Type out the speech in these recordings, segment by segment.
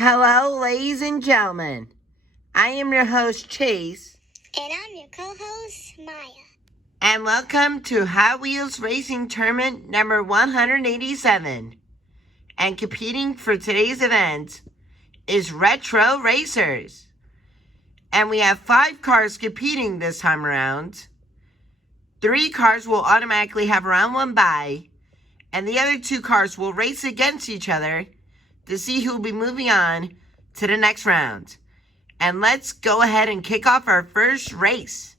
Hello, ladies and gentlemen. I am your host, Chase. And I'm your co-host, Maya. And welcome to Hot Wheels Racing Tournament number 187. And competing for today's event is Retro Racers. And we have 5 cars competing this time around. 3 cars will automatically have round 1 bye. And the other 2 cars will race against each other to see who will be moving on to the next round. And let's go ahead and kick off our first race.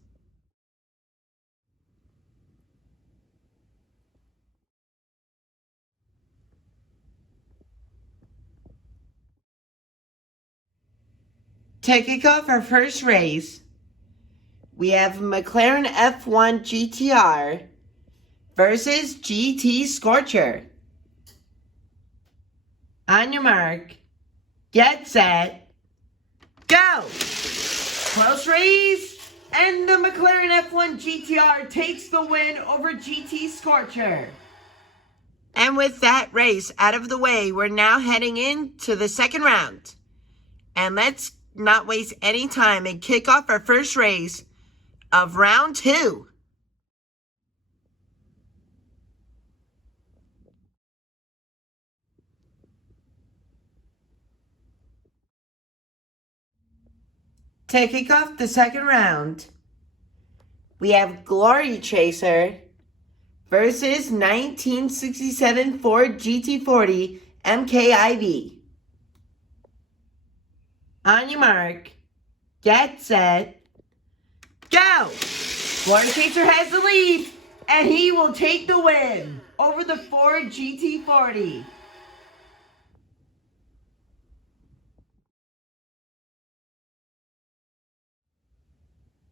To kick off our first race, we have McLaren F1 GTR versus GT-Scorcher. On your mark, get set, go! Close race, and the McLaren F1 GTR takes the win over GT-Scorcher. And with that race out of the way, we're now heading into the second round. And let's not waste any time and kick off our first race of round 2. To kick off the second round, we have Glory Chaser versus 1967 Ford GT40 Mk.IV. On your mark, get set, go! Glory Chaser has the lead, and he will take the win over the Ford GT40.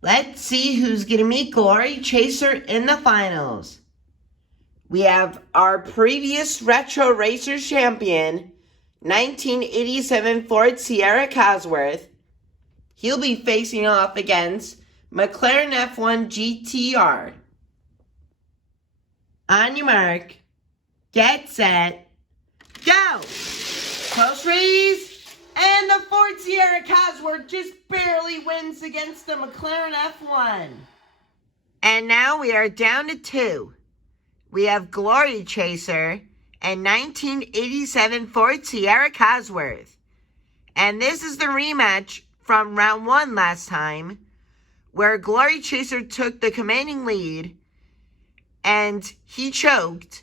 Let's see who's going to meet Glory Chaser in the finals. We have our previous Retro Racers champion, 1987 Ford Sierra Cosworth. He'll be facing off against McLaren F1 GTR. On your mark, get set, go! Close race. And the Ford Sierra Cosworth just barely wins against the McLaren F1. And now we are down to 2. We have Glory Chaser and 1987 Ford Sierra Cosworth. And this is the rematch from round 1 last time, where Glory Chaser took the commanding lead and he choked,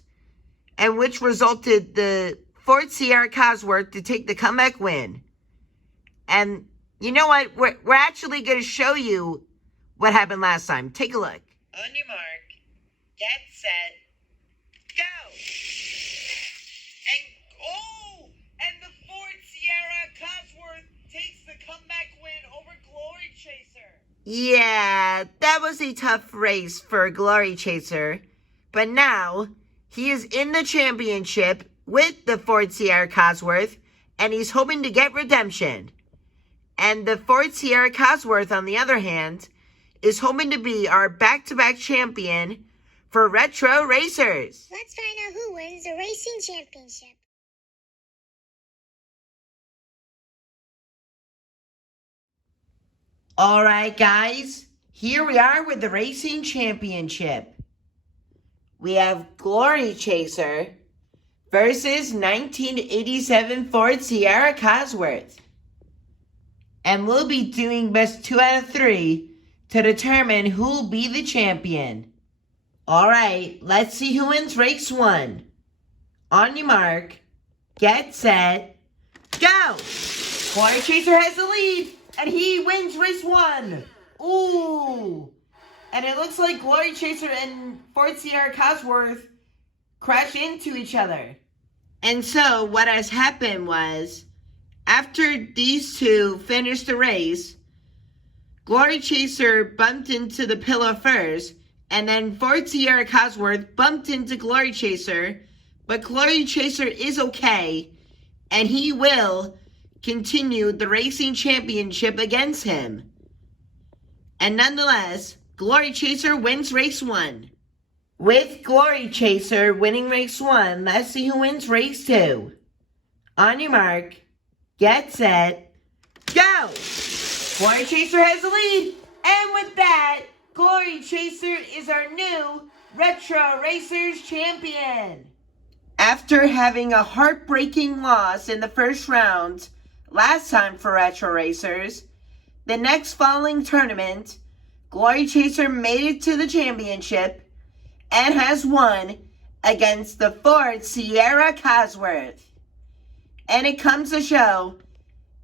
and which resulted the Ford Sierra Cosworth to take the comeback win. And you know what? We're actually going to show you what happened last time. Take a look. On your mark, get set, go! And the Ford Sierra Cosworth takes the comeback win over Glory Chaser. Yeah, that was a tough race for Glory Chaser. But now, he is in the championship with the Ford Sierra Cosworth, and he's hoping to get redemption. And the Ford Sierra Cosworth, on the other hand, is hoping to be our back-to-back champion for Retro Racers. Let's find out who wins the racing championship. Alright guys, here we are with the racing championship. We have Glory Chaser versus 1987 Ford Sierra Cosworth. And we'll be doing best 2 out of 3 to determine who will be the champion. Alright, let's see who wins race 1. On your mark, get set, go! Glory Chaser has the lead, and he wins race 1. Ooh! And it looks like Glory Chaser and Ford Sierra Cosworth crashed into each other. And so what has happened was, after these two finished the race, Glory Chaser bumped into the pillow first, and then Ford Sierra Cosworth bumped into Glory Chaser, but Glory Chaser is okay, and he will continue the racing championship against him. And nonetheless, Glory Chaser wins race 1. With Glory Chaser winning race 1, let's see who wins race 2. On your mark, get set, go! Glory Chaser has the lead. And with that, Glory Chaser is our new Retro Racers champion. After having a heartbreaking loss in the first round last time for Retro Racers, the next following tournament, Glory Chaser made it to the championship and has won against the Ford Sierra Cosworth. And it comes to show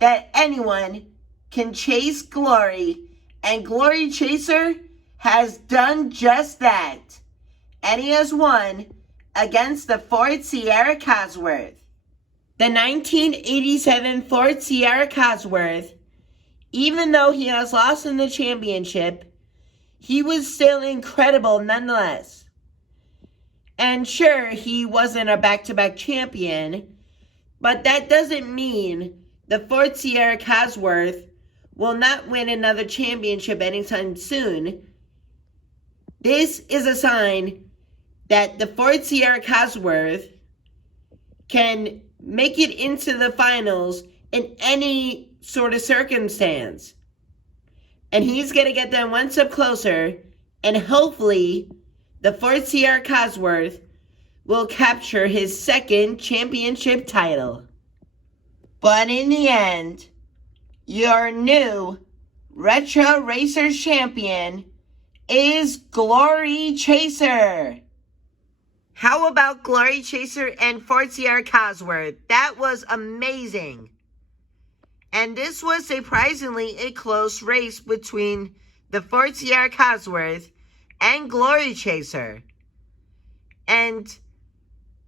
that anyone can chase glory, and Glory Chaser has done just that. And he has won against the Ford Sierra Cosworth. The 1987 Ford Sierra Cosworth, even though he has lost in the championship, he was still incredible nonetheless. And sure, he wasn't a back-to-back champion, but that doesn't mean the Ford Sierra Cosworth will not win another championship anytime soon. This is a sign that the Ford Sierra Cosworth can make it into the finals in any sort of circumstance. And he's going to get them one step closer, and hopefully the Ford Sierra Cosworth will capture his second championship title. But in the end, your new Retro Racers champion is Glory Chaser. How about Glory Chaser and Ford Sierra Cosworth? That was amazing. And this was surprisingly a close race between the Ford Sierra Cosworth and Glory Chaser. And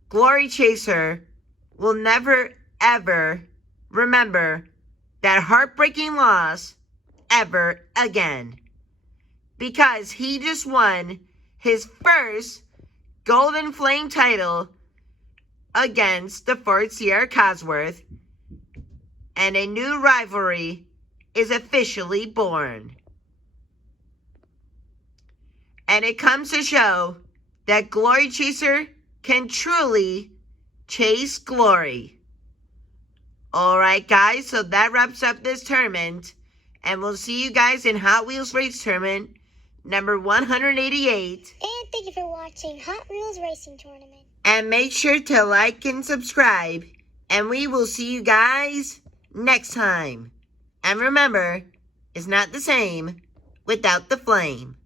Glory Chaser will never, ever remember that heartbreaking loss ever again. Because he just won his first Golden Flame title against the Ford Sierra Cosworth, and a new rivalry is officially born. And it comes to show that Glory Chaser can truly chase glory. Alright guys, so that wraps up this tournament, and we'll see you guys in Hot Wheels Race Tournament number 188. And thank you for watching Hot Wheels Racing Tournament. And make sure to like and subscribe. And we will see you guys next time. And remember, it's not the same without the flame.